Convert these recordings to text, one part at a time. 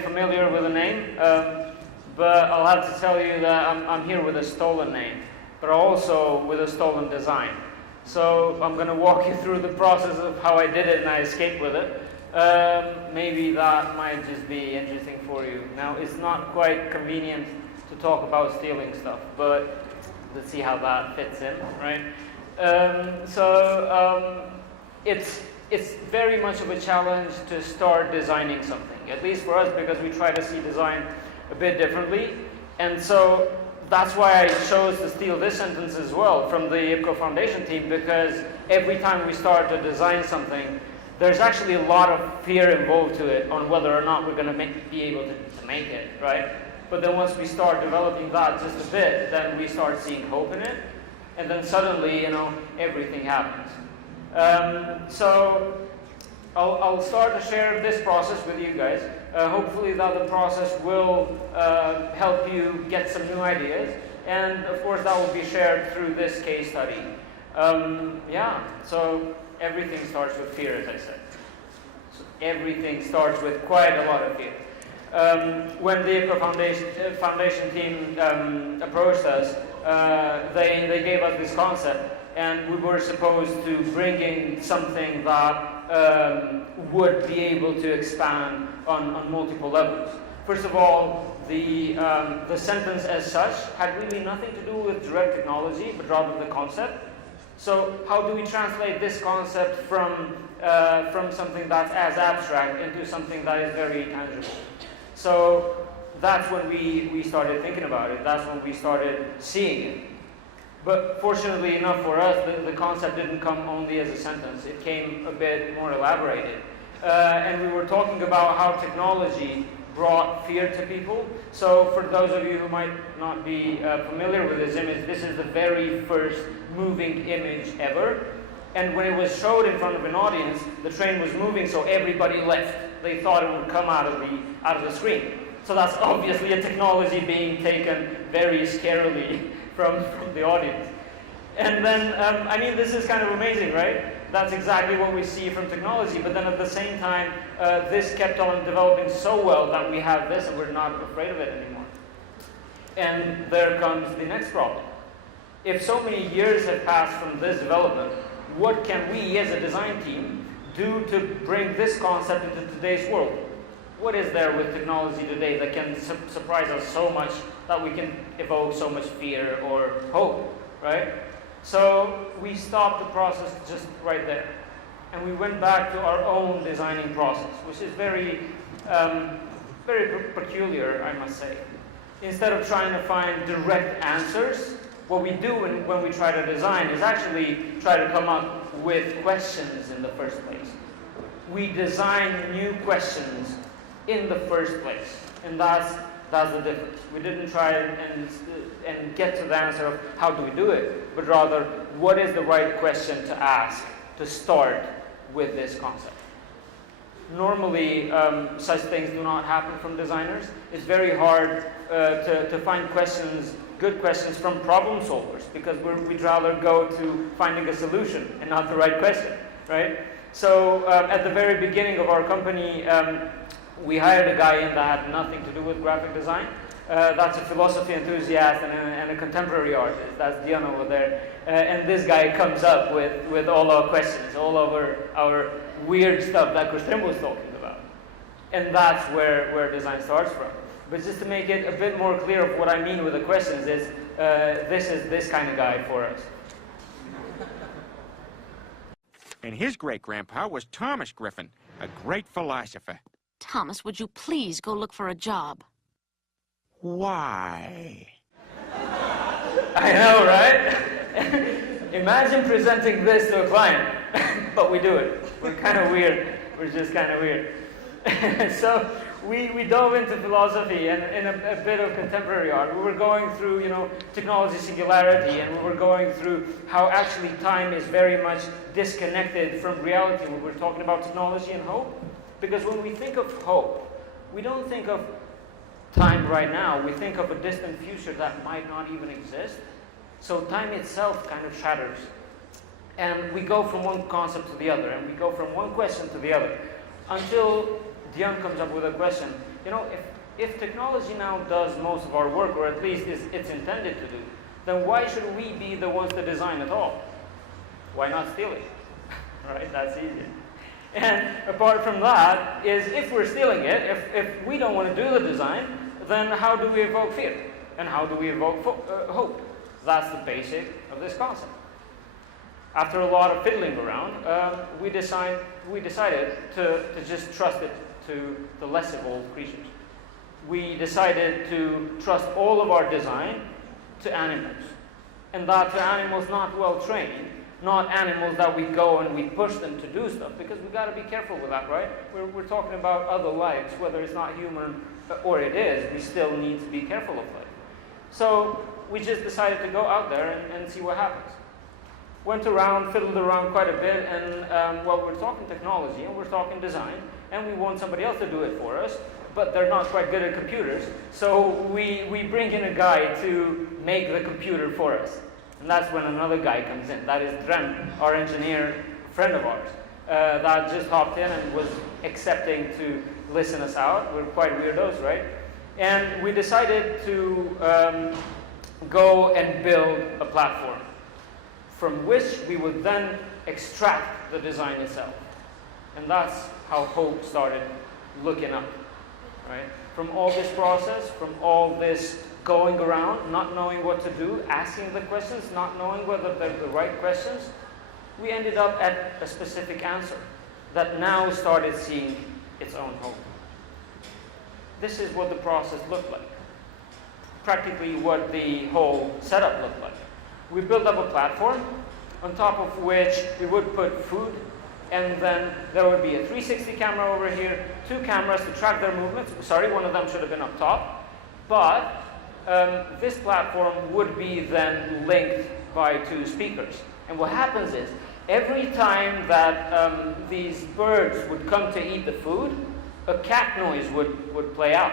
probably familiar with the name, but I'll have to tell you that I'm here with a stolen name, but also with a stolen design. So I'm going to walk you through the process of how I did it and I escaped with it. Maybe that might just be interesting for you. Now, it's not quite convenient to talk about stealing stuff, but let's see how that fits in, right? It's very much of a challenge to start designing something, at least for us, because we try to see design a bit differently. And so that's why I chose to steal this sentence as well from the IPCO Foundation team, because every time we start to design something, there's actually a lot of fear involved to it on whether or not we're going to be able to make it, right? But then once we start developing that just a bit, then we start seeing hope in it, and then suddenly, you know, everything happens. So I'll start to share this process with you guys. Hopefully that the process will help you get some new ideas, and of course that will be shared through this case study. Yeah, so everything starts with fear, as I said. So everything starts with quite a lot of fear. When the IPCO Foundation team approached us, they gave us this concept, and we were supposed to bring in something that would be able to expand on multiple levels. First of all, the sentence as such had really nothing to do with direct technology, but rather the concept. So how do we translate this concept from something that's as abstract into something that is very tangible? So that's when we started thinking about it. That's when we started seeing it. But fortunately enough for us, the concept didn't come only as a sentence. It came a bit more elaborated. And we were talking about how technology brought fear to people. So for those of you who might not be familiar with this image, this is the very first moving image ever. And when it was showed in front of an audience, the train was moving, so everybody left. They thought it would come out of the screen. So that's obviously a technology being taken very scarily from the audience. And then, I mean, this is kind of amazing, right? That's exactly what we see from technology, but then at the same time, this kept on developing so well that we have this and we're not afraid of it anymore. And there comes the next problem. If so many years have passed from this development, what can we as a design team do to bring this concept into today's world? What is there with technology today that can surprise us so much that we can evoke so much fear or hope, right? So we stopped the process just right there. And we went back to our own designing process, which is very, very peculiar, I must say. Instead of trying to find direct answers, what we do when we try to design is actually try to come up with questions in the first place. We design new questions in the first place, and that's the difference. We didn't try and get to the answer of how do we do it, but rather what is the right question to ask to start with this concept. Normally, such things do not happen from designers. It's very hard to find questions, good questions from problem solvers, because we'd rather go to finding a solution and not the right question, right? So at the very beginning of our company, we hired a guy in that had nothing to do with graphic design. That's a philosophy enthusiast and a contemporary artist. That's Dion over there. And this guy comes up with all our questions, all of our weird stuff that Kokrra was talking about. And that's where design starts from. But just to make it a bit more clear of what I mean with the questions is, this is this kind of guy for us. And his great-grandpa was Thomas Griffin, a great philosopher. Thomas, would you please go look for a job? Why? I know, right? Imagine presenting this to a client, but we do it. We're kind of weird. We're just kind of weird. So we dove into philosophy and a bit of contemporary art. We were going through, technology singularity, and we were going through how actually time is very much disconnected from reality when we're talking about technology and hope. Because when we think of hope, we don't think of time right now. We think of a distant future that might not even exist. So time itself kind of shatters. And we go from one concept to the other, and we go from one question to the other, until Dion comes up with a question. you know, if technology now does most of our work, or at least it's intended to do, then why should we be the ones to design at all? Why not steal it? Right? That's easy. And apart from that, is if we're stealing it, if we don't want to do the design, then how do we evoke fear? And how do we evoke hope? That's the basic of this concept. After a lot of fiddling around, we decided to just trust it to the less evolved creatures. We decided to trust all of our design to animals. And that to animals not well trained, not animals that we go and we push them to do stuff, because we got to be careful with that, right? We're talking about other lives, whether it's not human or it is, we still need to be careful of life. So we just decided to go out there and see what happens. Went around, fiddled around quite a bit, and well, we're talking technology and we're talking design, and we want somebody else to do it for us, but they're not quite good at computers, so we bring in a guy to make the computer for us. And that's when another guy comes in. That is Dren, our engineer, friend of ours, that just hopped in and was accepting to listen us out. We're quite weirdos, right? And we decided to go and build a platform from which we would then extract the design itself. And that's how hope started looking up, right? From all this process, from all this going around, not knowing what to do, asking the questions, not knowing whether they're the right questions, we ended up at a specific answer that now started seeing its own hope. This is what the process looked like. Practically what the whole setup looked like. We built up a platform on top of which we would put food, and then there would be a 360 camera over here, 2 cameras to track their movements. Sorry, one of them should have been up top. But this platform would be then linked by 2 speakers. And what happens is, every time that these birds would come to eat the food, a cat noise would play out.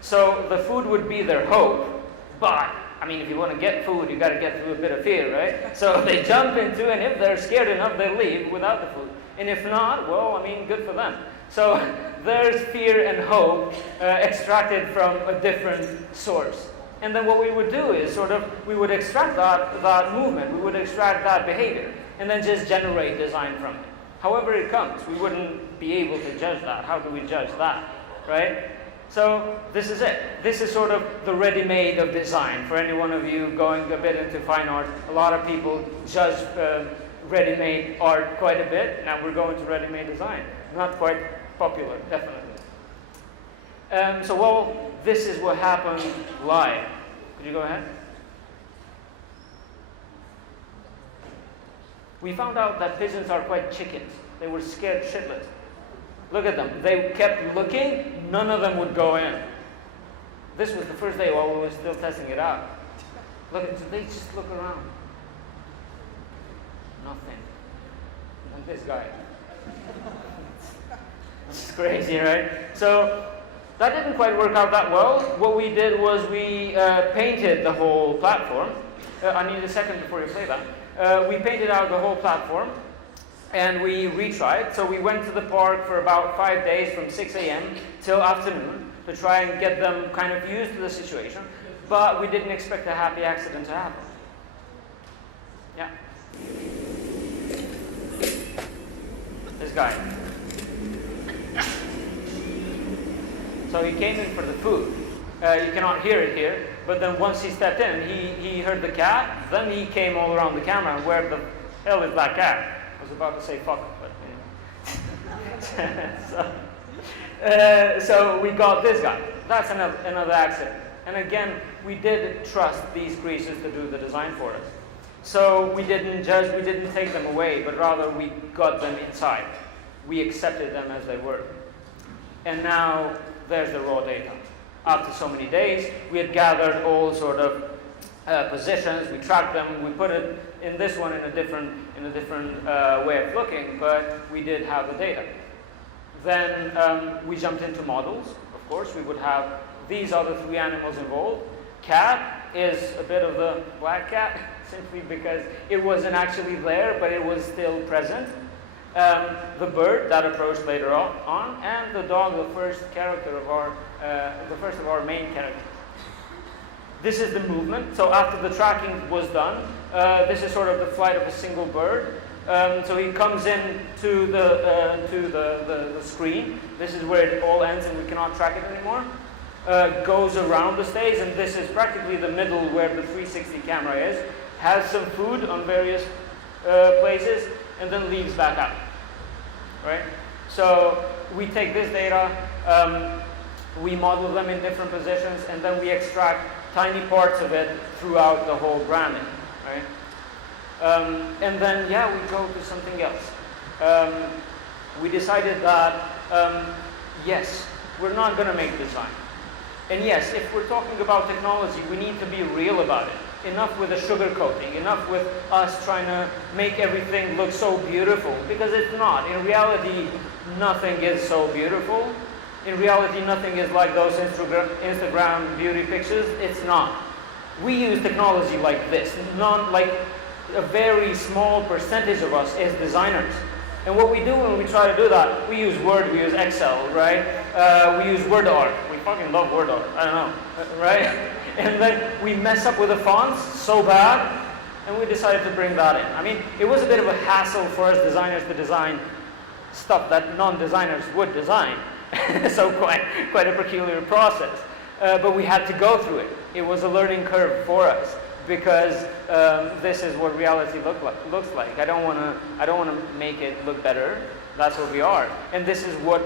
So the food would be their hope, but I mean, if you want to get food, you got to get through a bit of fear, right? So they jump into, and if they're scared enough, they leave without the food. And if not, well, I mean, good for them. So there's fear and hope extracted from a different source. And then what we would do is we would extract that movement, we would extract that behavior, and then just generate design from it. However it comes, we wouldn't be able to judge that. How do we judge that, right? So this is it. This is sort of the ready-made of design. For any one of you going a bit into fine art, a lot of people judge ready-made art quite a bit. Now we're going to ready-made design. Not quite popular, definitely. So well, this is what happened live. Could you go ahead? We found out that pigeons are quite chickens. They were scared shitless. Look at them. They kept looking. None of them would go in. This was the first day while we were still testing it out. Look at them. They just look around. Nothing. And this guy. This is crazy, right? So that didn't quite work out that well. What we did was we painted the whole platform. I need a second before you play that. We painted out the whole platform. And we retried. So we went to the park for about 5 days from 6 a.m. till afternoon to try and get them kind of used to the situation. But we didn't expect a happy accident to happen. Yeah. This guy. So he came in for the food. You cannot hear it here. But then once he stepped in, he heard the cat. Then he came all around the camera. And where the hell is that cat? I was about to say fuck, but anyway. So we got this guy. That's another accident. And again, we did trust these creatures to do the design for us. So we didn't judge, we didn't take them away, but rather we got them inside. We accepted them as they were. And now there's the raw data. After so many days, we had gathered all sort of positions, we tracked them, we put it in this one in a different way of looking, but we did have the data. Then we jumped into models. Of course, we would have these other 3 animals involved. Cat is a bit of the black cat, simply because it wasn't actually there, but it was still present. the bird that approached later on, and the dog, the first character of our, the first of our main characters. This is the movement. So after the tracking was done, this is sort of the flight of a single bird. So he comes in to the screen. This is where it all ends and we cannot track it anymore. Goes around the stage, and this is practically the middle where the 360 camera is. Has some food on various places, and then leaves back out. Right? So we take this data, we model them in different positions, and then we extract tiny parts of it throughout the whole branding. Right? And then, yeah, we go to something else. We decided that, yes, we're not going to make design. And yes, if we're talking about technology, we need to be real about it. Enough with the sugar coating, enough with us trying to make everything look so beautiful, because it's not. In reality, nothing is so beautiful. In reality, nothing is like those Instagram beauty pictures. It's not. We use technology like this, not like a very small percentage of us as designers. And what we do when we try to do that, we use Word, we use Excel, right? We use Word art. We fucking love Word art. I don't know, right? And then we mess up with the fonts so bad, and we decided to bring that in. I mean, it was a bit of a hassle for us designers to design stuff that non-designers would design. So quite a peculiar process. But we had to go through it. It was a learning curve for us, because this is what reality looks like. I don't want to make it look better. That's what we are, and this is what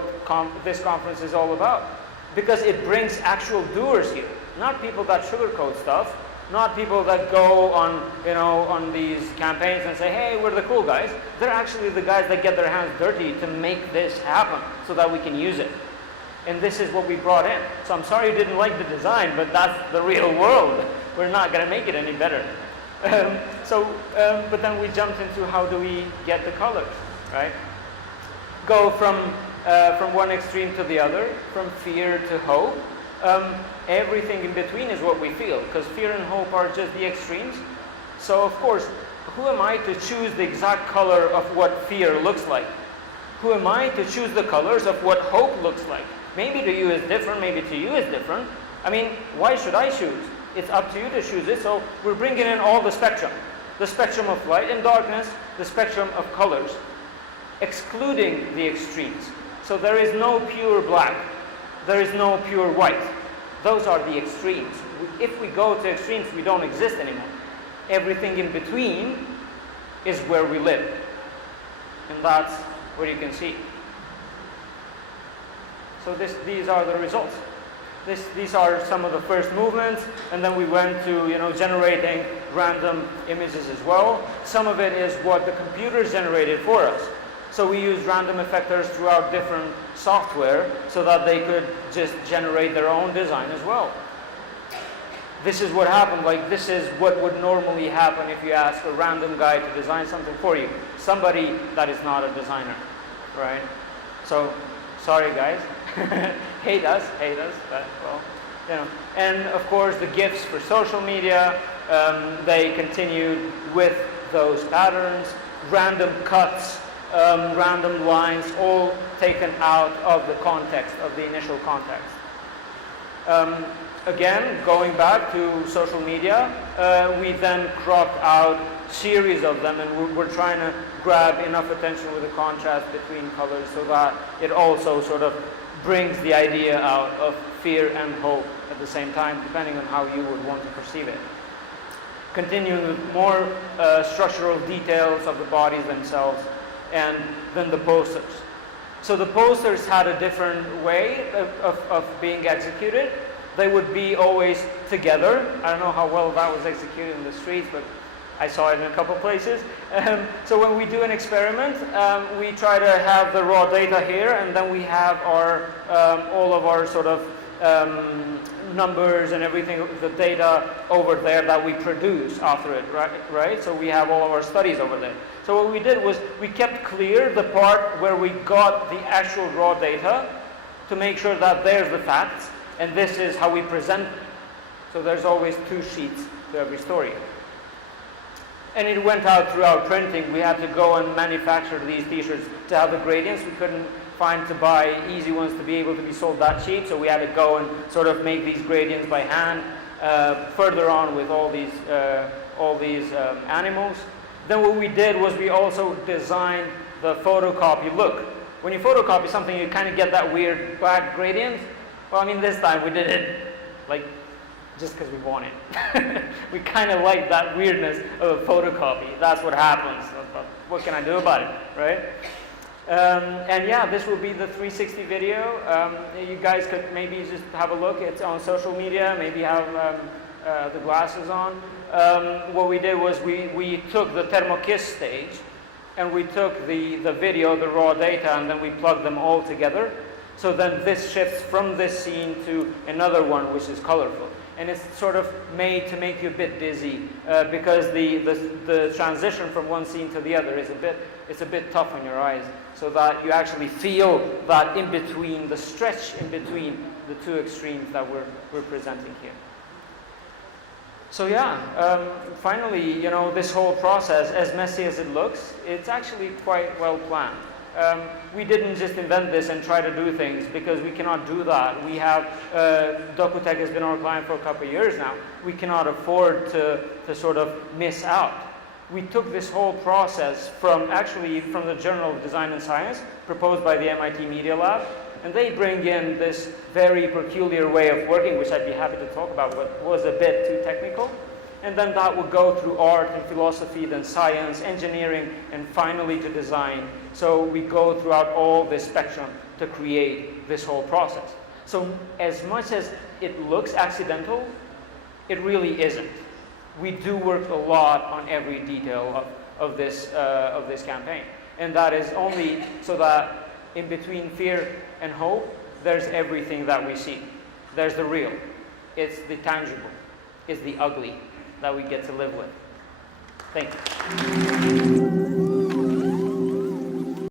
this conference is all about, because it brings actual doers here, not people that sugarcoat stuff, not people that go on these campaigns and say, hey, we're the cool guys. They're actually the guys that get their hands dirty to make this happen so that we can use it. And this is what we brought in. So I'm sorry you didn't like the design, but that's the real world. We're not going to make it any better. But then we jumped into how do we get the colors, right? Go from one extreme to the other, from fear to hope. Everything in between is what we feel, because fear and hope are just the extremes. So of course, who am I to choose the exact color of what fear looks like? Who am I to choose the colors of what hope looks like? Maybe to you is different, maybe to you is different. I mean, why should I choose? It's up to you to choose it. So we're bringing in all the spectrum of light and darkness, the spectrum of colors, excluding the extremes. So there is no pure black, there is no pure white. Those are the extremes. If we go to extremes, we don't exist anymore. Everything in between is where we live. And that's what you can see. So these are the results. These are some of the first movements, and then we went to generating random images as well. Some of it is what the computers generated for us. So we used random effectors throughout different software so that they could just generate their own design as well. This is what happened. Like, this is what would normally happen if you ask a random guy to design something for you. Somebody that is not a designer, right? So, sorry guys. hate us, but well, And of course, the GIFs for social media, they continued with those patterns, random cuts, random lines, all taken out of the context, of the initial context. Again, going back to social media, we then cropped out series of them, and we're trying to grab enough attention with the contrast between colors so that it also sort of brings the idea out of fear and hope at the same time, depending on how you would want to perceive it. Continuing with more structural details of the bodies themselves, and then the posters. So the posters had a different way of being executed. They would be always together. I don't know how well that was executed in the streets, but I saw it in a couple places. So when we do an experiment, we try to have the raw data here, and then we have our all of our sort of numbers and everything, the data over there that we produce after it, right? So we have all of our studies over there. So what we did was we kept clear the part where we got the actual raw data to make sure that there's the facts, and this is how we present them. So there's always two sheets to every story. And it went out throughout printing. We had to go and manufacture these t-shirts to have the gradients. We couldn't find to buy easy ones to be able to be sold that cheap, so we had to go and sort of make these gradients by hand. Further on with all these animals. Then what we did was we also designed the photocopy look. When you photocopy something, you kind of get that weird black gradient. Well, I mean, this time we did it like just because we want it. We kind of like that weirdness of a photocopy. That's what happens. What can I do about it, right? And yeah, this will be the 360 video. You guys could maybe just have a look. It's on social media. Maybe have the glasses on. What we did was we took the ThermoKiss stage, and we took the video, the raw data, and then we plugged them all together. So then this shifts from this scene to another one, which is colorful. And it's sort of made to make you a bit dizzy because the transition from one scene to the other is a bit tough on your eyes, so that you actually feel that in between, the stretch in between the two extremes that we're presenting here. So yeah, finally, you know, this whole process, as messy as it looks, it's actually quite well planned. We didn't just invent this and try to do things, because we cannot do that. We have, DOKU.TECH has been our client for a couple of years now. We cannot afford to sort of miss out. We took this whole process from the Journal of Design and Science, proposed by the MIT Media Lab, and they bring in this very peculiar way of working, which I'd be happy to talk about, but was a bit too technical. And then that would go through art and philosophy, then science, engineering, and finally to design. So we go throughout all this spectrum to create this whole process. So as much as it looks accidental, it really isn't. We do work a lot on every detail of this campaign. And that is only so that in between fear and hope, there's everything that we see. There's the real. It's the tangible. It's the ugly that we get to live with. Thank you.